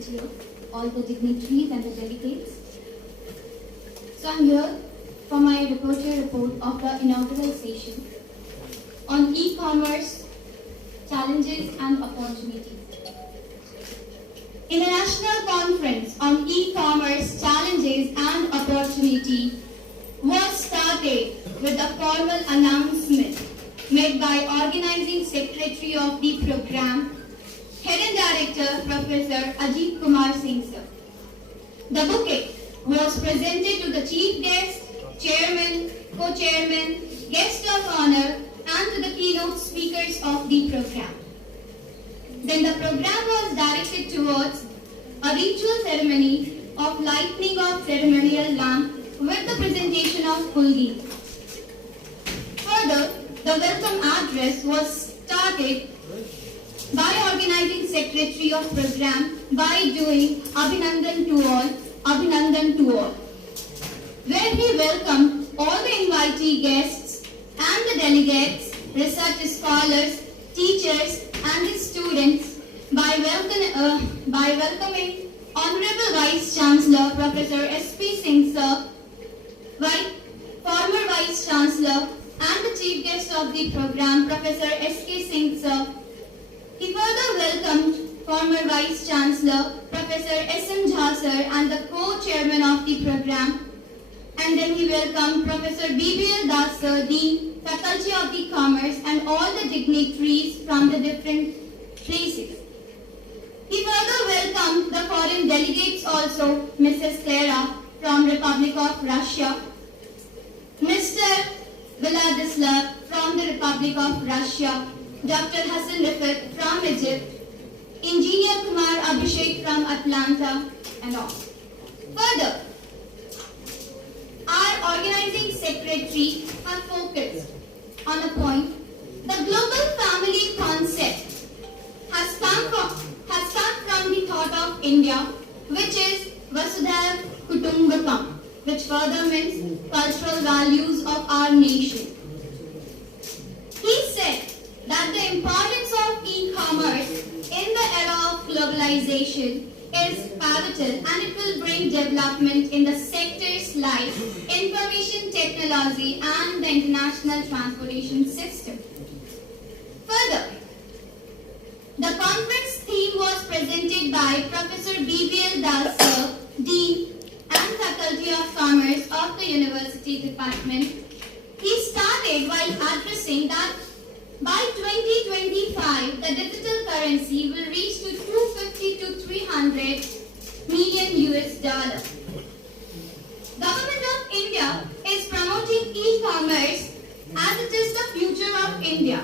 present here, all the dignitaries and the delegates. So I'm here for my repertoire report of the inaugural session on e-commerce challenges and opportunities. International Conference on E-Commerce Challenges and Opportunity was started with a formal announcement made by Organizing Secretary of the Program, Head and Director Professor Ajit Kumar Singh sir. The bouquet was presented to the Chief Guest, Chairman, Co-Chairman, Guest of Honor and to the keynote speakers of the program. Then the program was directed towards a ritual ceremony of lighting of ceremonial lamp with the presentation of Kulgi. Further, the welcome address was started by Organizing Secretary of Program by doing Abhinandan to all, where he welcomed all the invitee guests and the delegates, research scholars, teachers and the students by welcoming Honorable Vice Chancellor Professor S.P. Singh sir, former Vice Chancellor and the Chief Guest of the program Professor S.K. Singh sir. He further welcomed former Vice Chancellor Professor S.M. Jha sir and the Co-Chairman of the program, and then he welcomed Professor B.B.L. Das sir, the Faculty of the Commerce and all the dignitaries from the different places. He further welcomed the foreign delegates also, Mrs. Clara from Republic of Russia, Mr. Vladislav from the Republic of Russia, Dr. Hassan Rifat from Egypt, Engineer Kumar Abhishek from Atlanta, and all. Further, our organizing secretary have focused on a point. The global family concept has come from the thought of India, which is Vasudhaiva Kutumbakam, which further means cultural values of our nation. He said that the importance of e-commerce in the era of globalization is pivotal and it will bring development in the sectors like information technology and the international transportation system. Further, the conference theme was presented by Professor B.B.L. Das sir, Dean and Faculty of Commerce of the University Department. He started while addressing that by 2025, the digital currency will reach to 250 to 300 million US dollars. Government of India is promoting e-commerce as it is the future of India.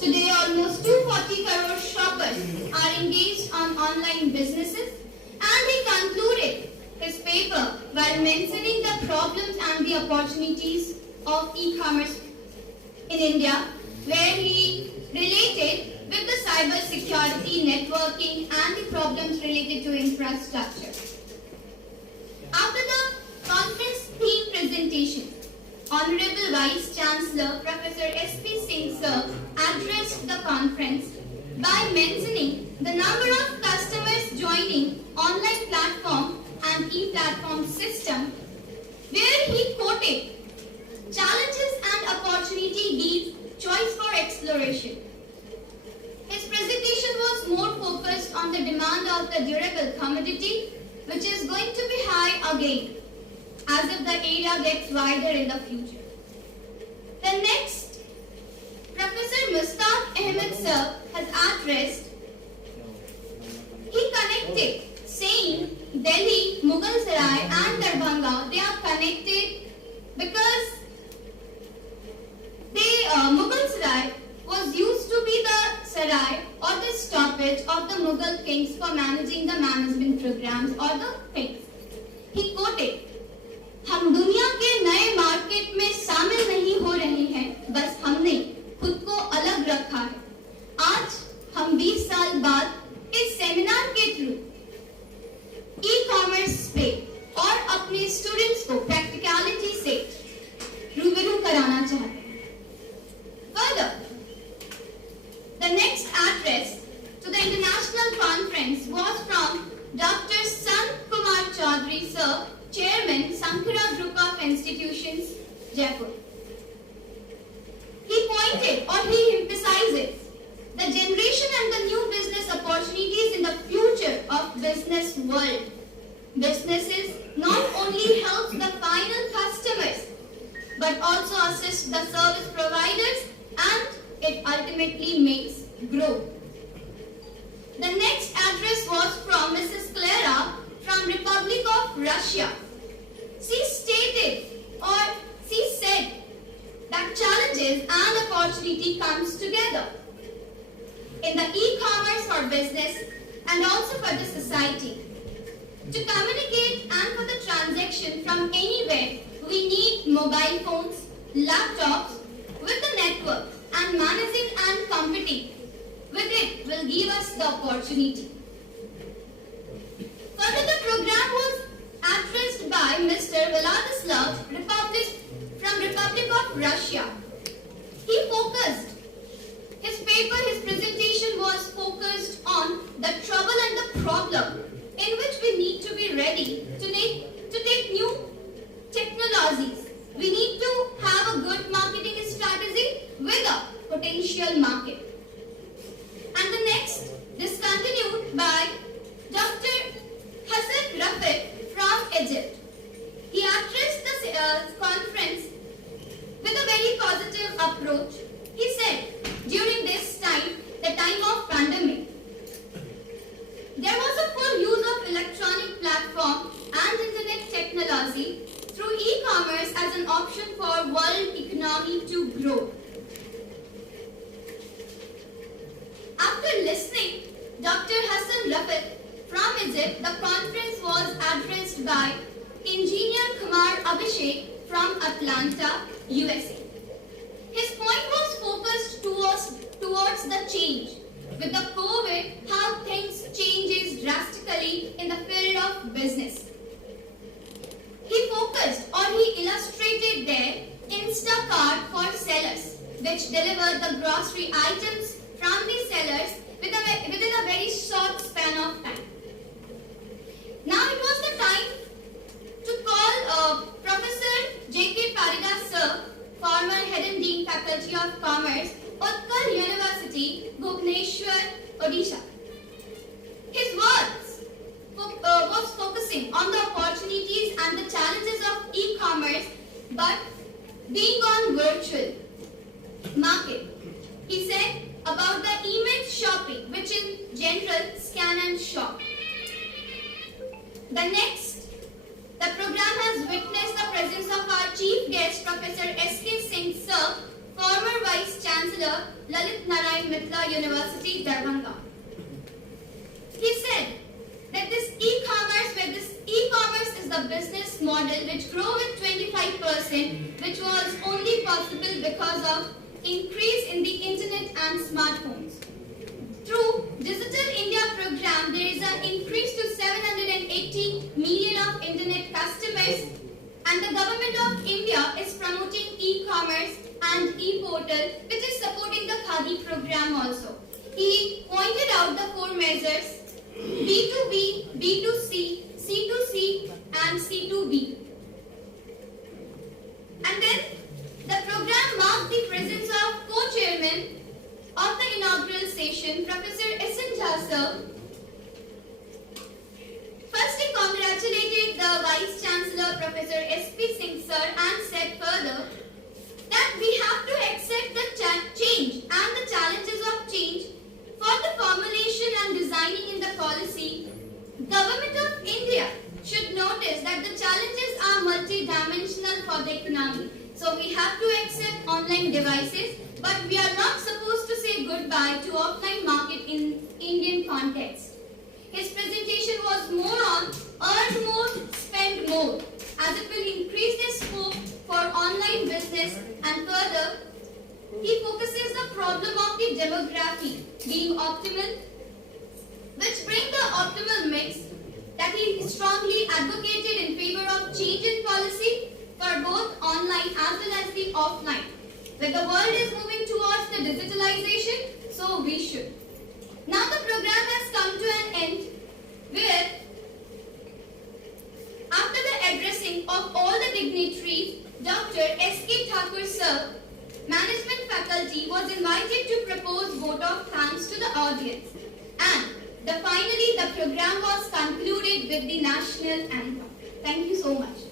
Today, almost 240 crore shoppers are engaged on online businesses, and he concluded his paper while mentioning the problems and the opportunities of e-commerce in India, where he related with the cyber security, networking and the problems related to infrastructure. After the conference theme presentation, Honorable Vice Chancellor Professor S.P. Singh sir addressed the conference by mentioning the number of customers joining online platform and e-platform system, where he quoted, "Challenges and opportunity give choice for exploration." His presentation was more focused on the demand of the durable commodity, which is going to be high again, as if the area gets wider in the future. The next, Professor Mustaq Ahmed sir has addressed. He connected, saying Delhi, Mughal Sarai and Darbhanga, they are connected because Mughal Sarai was used to be the Sarai or the stoppage of the Mughal kings for managing the management programs or the things. He quoted, "हम दुनिया के नए market में शामिल नहीं हो रहे हैं, बस हमने खुद को अलग रखा है। आज हम 20 साल बाद इस सेमिनार के थ्रू ई-कॉमर्स पे और अपने स्टूडेंट्स को प्रैक्टिकलिटी से रूबरू कराना चाहते हैं। Further, the next address to the international conference was from Dr. Jaipur. He pointed or he emphasizes the generation and the new business opportunities in the future of business world. Businesses not only help the final customers but also assist the service providers and it ultimately makes growth. The next address was from Mrs. Clara from Republic of Russia. She stated or she said that challenges and opportunity comes together in the e-commerce for business and also for the society. To communicate and for the transaction from anywhere, we need mobile phones, laptops with the network and managing and competing with it will give us the opportunity. Further, the program was addressed by Mr. Vladislav from Republic of Russia. He focused, his presentation was focused on the trouble and the problem in which we need to be ready to take new technologies. We need to have a good marketing strategy with a potential market. And the next, this continued by Dr. Hassan Rafet from Egypt. He addressed the conference with a very positive approach. He said, during this time, the time of pandemic, there was a full use of electronic platform and internet technology through e-commerce as an option for world economy to grow. After listening, Dr. Hassan Rafet from Egypt, the conference was addressed by Engineer Kumar Abhishek from Atlanta, USA. His point was focused towards the change. With the COVID, how things changes drastically in the field of business. He focused or he illustrated there Instacart for sellers, which delivered the grocery items from the sellers within a very short span of time. Now it was the time to call Professor J.K. Parida Sir, former Head and Dean Faculty of Commerce, Utkal University, Bhubaneswar, Odisha. His words was focusing on the opportunities and the challenges of e-commerce, but being on virtual market. He said about the image shopping, which in general scan and shop. The next, the program has witnessed the presence of our chief guest, Professor S.K. Singh Sir, former Vice Chancellor, Lalit Narayan Mitra University, Darbhanga. He said that this e-commerce is the business model which grew with 25%, which was only possible because of increase in the internet and smartphones. Through Digital India program, there is an increase to 780 million of internet customers, and the government of India is promoting e-commerce and e-portal, which is supporting the Khadi program also. He pointed out the 4 measures: B2B, B2C, C2C and C2B. And then the program marked the presence of co-chairman of the inaugural session, Professor S.N. Jha Sir. First, he congratulated the Vice Chancellor, Professor S.P. Singh Sir, and said further that we have to accept the change and the challenges of change. For the formulation and designing in the policy, Government of India should notice that the challenges are multi-dimensional for the economy. So we have to accept online devices, but we are not supposed to say goodbye to offline market in Indian context. His presentation was more on earn more, spend more, as it will increase the scope for online business, and further, he focuses the problem of the demography being optimal, which bring the optimal mix that he strongly advocated in favor of change in policy for both online as well as the offline. Where the world is moving towards the digitalization, so we should. Now the program has come to an end where after the addressing of all the dignitaries, Dr. S.K. Thakur Sir, management faculty, was invited to propose vote of thanks to the audience. And finally, the program was concluded with the national anthem. Thank you so much.